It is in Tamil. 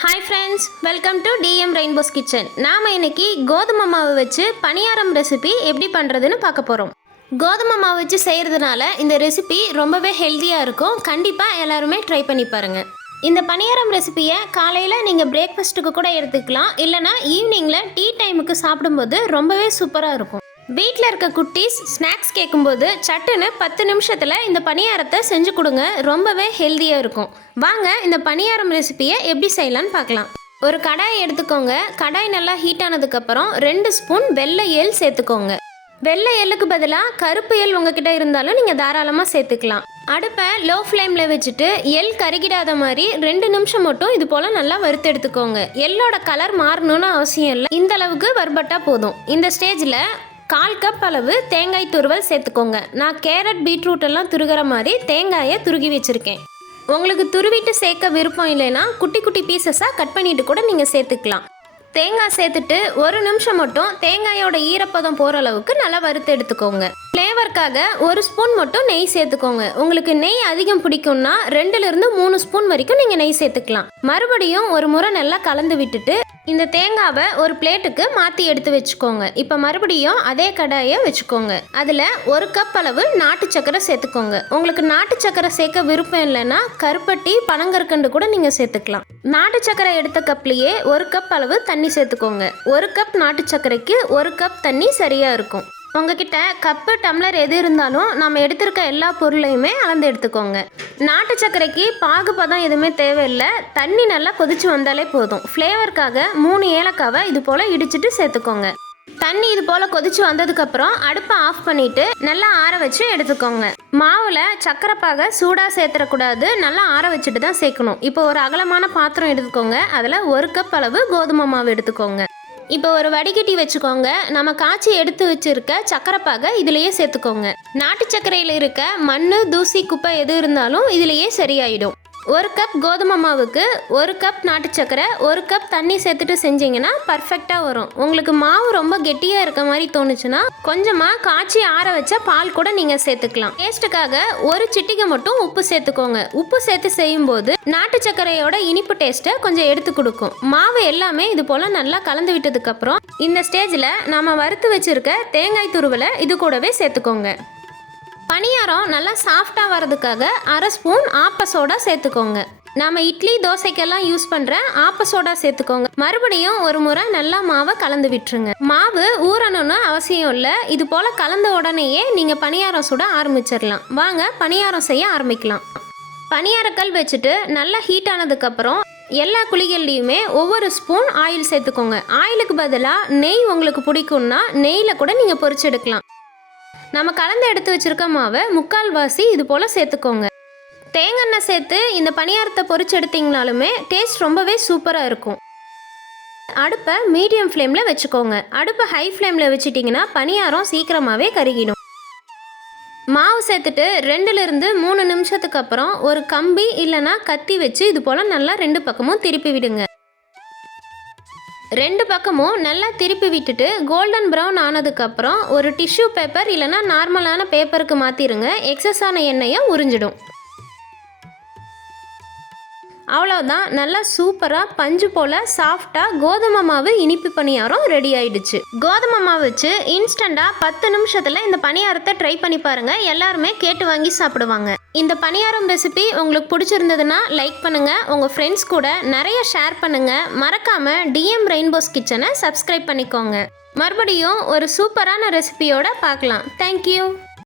Hi friends welcome to TM rainbow's kitchen நாம் இன்னைக்கு கோதுமை மாவு வச்சு பணியாரம் ரெசிபி எப்படி பண்ணுறதுன்னு பார்க்க போகிறோம் கோதுமை மாவு வச்சு செய்கிறதுனால இந்த ரெசிபி ரொம்பவே ஹெல்த்தியாக இருக்கும். கண்டிப்பாக எல்லாருமே ட்ரை பண்ணி பாருங்கள் இந்த பணியாரம் ரெசிபியை காலையில் நீங்கள் பிரேக்ஃபாஸ்ட்டுக்கு கூட எடுத்துக்கலாம். இல்லைனா ஈவினிங்கில் டீ டைமுக்கு சாப்பிடும்போது ரொம்பவே சூப்பராக இருக்கும். வீட்டில் இருக்க குட்டீஸ் ஸ்நாக்ஸ் கேட்கும்போது சட்டுன்னு பத்து நிமிஷத்தில் இந்த பணியாரத்தை செஞ்சு கொடுங்க. ரொம்பவே ஹெல்த்தியாக இருக்கும். வாங்க இந்த பணியாரம் ரெசிபியை எப்படி செய்யலான்னு பார்க்கலாம். ஒரு கடாய் எடுத்துக்கோங்க. கடாய் நல்லா ஹீட் ஆனதுக்கப்புறம் ரெண்டு ஸ்பூன் வெள்ளை எள் சேர்த்துக்கோங்க. வெள்ளை எல்லுக்கு பதிலாக கருப்பு எல் உங்ககிட்ட இருந்தாலும் நீங்கள் தாராளமாக சேர்த்துக்கலாம். அடுப்பை லோ ஃப்ளேமில் வச்சுட்டு எள் கருகிடாத மாதிரி ரெண்டு நிமிஷம் மட்டும் இது போல் நல்லா வறுத்து எடுத்துக்கோங்க. எள்ளோட கலர் மாறணும்னு அவசியம் இல்லை. இந்த அளவுக்கு வறுபட்டா போதும். இந்த ஸ்டேஜில் கால் கப் அளவு தேங்காய் துருவல் சேர்த்துக்கோங்க. நான் கேரட் பீட்ரூட் எல்லாம் துருகிற மாதிரி தேங்காயை துருகி வச்சுருக்கேன். உங்களுக்கு துருவிட்டு சேர்க்க விருப்பம் இல்லைன்னா குட்டி குட்டி பீசஸாக கட் பண்ணிட்டு கூட நீங்கள் சேர்த்துக்கலாம். தேங்காய் சேர்த்துட்டு ஒரு நிமிஷம் மட்டும் தேங்காயோட ஈரப்பதம் போகிற அளவுக்கு நல்லா வறுத்து எடுத்துக்கோங்க. ஃப்ளேவருக்காக ஒரு ஸ்பூன் மட்டும் நெய் சேர்த்துக்கோங்க. உங்களுக்கு நெய் அதிகம் பிடிக்கும்னா ரெண்டுலேருந்து மூணு ஸ்பூன் வரைக்கும் நீங்கள் நெய் சேர்த்துக்கலாம். மறுபடியும் ஒரு முறை நல்லா கலந்து விட்டுட்டு இந்த தேங்காவை ஒரு பிளேட்டுக்கு மாற்றி எடுத்து வச்சுக்கோங்க. இப்போ மறுபடியும் அதே கடாயை வச்சுக்கோங்க. அதில் ஒரு கப் அளவு நாட்டு சக்கரை சேர்த்துக்கோங்க. உங்களுக்கு நாட்டு சக்கரை சேர்க்க விருப்பம் இல்லைன்னா கருப்பட்டி பனங்கற்கண்டு கூட நீங்கள் சேர்த்துக்கலாம். நாட்டு சக்கரை எடுத்த கப்லேயே ஒரு கப் அளவு தண்ணி சேர்த்துக்கோங்க. ஒரு கப் நாட்டு சக்கரைக்கு ஒரு கப் தண்ணி சரியாக இருக்கும். உங்ககிட்ட கப்பு டம்ளர் எது இருந்தாலும் நம்ம எடுத்திருக்க எல்லா பொருளையுமே அளந்து எடுத்துக்கோங்க. நாட்டு சர்க்கரைக்கு பாகுபதம் எதுவுமே தேவையில்லை. தண்ணி நல்லா கொதிச்சு வந்தாலே போதும். ஃப்ளேவருக்காக மூணு ஏலக்காவை இது போல் இடிச்சிட்டு சேர்த்துக்கோங்க. தண்ணி இது போல் கொதிச்சு வந்ததுக்கப்புறம் அடுப்பை ஆஃப் பண்ணிட்டு நல்லா ஆற வச்சு எடுத்துக்கோங்க. மாவில் சக்கரை பாகை சூடாக சேர்த்துடக்கூடாது நல்லா ஆற வச்சுட்டு தான் சேர்க்கணும். இப்போ ஒரு அகலமான பாத்திரம் எடுத்துக்கோங்க. அதில் ஒரு கப் அளவு கோதுமை மாவு எடுத்துக்கோங்க. இப்போ ஒரு வடிகட்டி வச்சுக்கோங்க. நம்ம காய்ச்சி எடுத்து வச்சிருக்க சக்கரைப்பாக இதுலேயே சேர்த்துக்கோங்க. நாட்டு சர்க்கரையில் இருக்க மண் தூசி குப்பை எது இருந்தாலும் இதுலேயே சரியாயிடும். ஒரு கப் கோதுமை மாவுக்கு ஒரு கப் நாட்டு சக்கரை ஒரு கப் தண்ணி சேர்த்துட்டு செஞ்சீங்கன்னா பர்ஃபெக்டாக வரும். உங்களுக்கு மாவு ரொம்ப கெட்டியாக இருக்க மாதிரி தோணுச்சுன்னா கொஞ்சமாக காய்ச்சி ஆற வச்ச பால் கூட நீங்கள் சேர்த்துக்கலாம். டேஸ்ட்டுக்காக ஒரு சிட்டிகை மட்டும் உப்பு சேர்த்துக்கோங்க. உப்பு சேர்த்து செய்யும்போது நாட்டு சக்கரையோட இனிப்பு டேஸ்ட்டை கொஞ்சம் எடுத்து கொடுக்கும். மாவு எல்லாமே இது போல் நல்லா கலந்து விட்டதுக்கப்புறம் இந்த ஸ்டேஜில் நம்ம வறுத்து வச்சுருக்க தேங்காய் துருவலை இது கூடவே சேர்த்துக்கோங்க. பணியாரம் நல்லா சாஃப்டாக வர்றதுக்காக அரை ஸ்பூன் ஆப்ப சோடா சேர்த்துக்கோங்க. நாம இட்லி தோசைக்கெல்லாம் யூஸ் பண்ணுற ஆப்ப சோடா சேர்த்துக்கோங்க. மறுபடியும் ஒரு முறை நல்லா மாவை கலந்து விட்டுருங்க. மாவு ஊறணும்னு அவசியம் இல்லை. இது போல் கலந்த உடனேயே நீங்கள் பணியாரம் சுட ஆரம்பிச்சிடலாம் வாங்க பணியாரம் செய்ய ஆரம்பிக்கலாம். பணியாரக்கல் வச்சுட்டு நல்லா ஹீட் ஆனதுக்கப்புறம் எல்லா குழிகள்லையுமே ஒவ்வொரு ஸ்பூன் ஆயில் சேர்த்துக்கோங்க. ஆயிலுக்கு பதிலாக நெய் உங்களுக்கு பிடிக்கும்னா நெய்யில் கூட நீங்கள் பொறிச்செடுக்கலாம் நம்ம கலந்து எடுத்து வச்சுருக்க மாவை முக்கால்வாசி இது போல் சேர்த்துக்கோங்க. தேங்காய் சேர்த்து இந்த பணியாரத்தை பொறிச்சு எடுத்தீங்கனாலுமே டேஸ்ட் ரொம்பவே சூப்பராக இருக்கும். அடுப்பை மீடியம் ஃப்ளேமில் வச்சுக்கோங்க. அடுப்பை ஹை ஃப்ளேமில் வச்சுட்டிங்கன்னா பணியாரம் சீக்கிரமாகவே கருகிடும். மாவு சேர்த்துட்டு ரெண்டுலேருந்து மூணு நிமிஷத்துக்கு அப்புறம் ஒரு கம்பி இல்லைன்னா கத்தி வச்சு இது போல் நல்லா ரெண்டு பக்கமும் திருப்பி விடுங்க. ரெண்டு பக்கமும் நல்லா திருப்பி விட்டுட்டு கோல்டன் ப்ரௌன் ஆனதுக்கப்புறம் ஒரு டிஷ்யூ பேப்பர் இல்லைனா நார்மலான பேப்பருக்கு மாற்றிருங்க எக்ஸஸ் ஆன எண்ணெயை உறிஞ்சிடும். அவ்வளோதான் நல்லா சூப்பராக பஞ்சு போல் சாஃப்டாக கோதுமை மாவு இனிப்பு பணியாரம் ரெடி ஆயிடுச்சு. கோதுமை மாவு வச்சு இன்ஸ்டண்ட்டாக பத்து நிமிஷத்தில் இந்த பணியாரத்தை ட்ரை பண்ணி பாருங்கள் எல்லாருமே கேட்டு வாங்கி சாப்பிடுவாங்க. இந்த பணியாரம் ரெசிபி உங்களுக்கு பிடிச்சிருந்ததுன்னா லைக் பண்ணுங்கள் உங்கள் ஃப்ரெண்ட்ஸ் கூட நிறைய ஷேர் பண்ணுங்கள் மறக்காமல் டிஎம் ரெயின்போஸ் கிச்சனை சப்ஸ்கிரைப் பண்ணிக்கோங்க. மறுபடியும் ஒரு சூப்பரான ரெசிபியோட பார்க்கலாம். தேங்க்யூ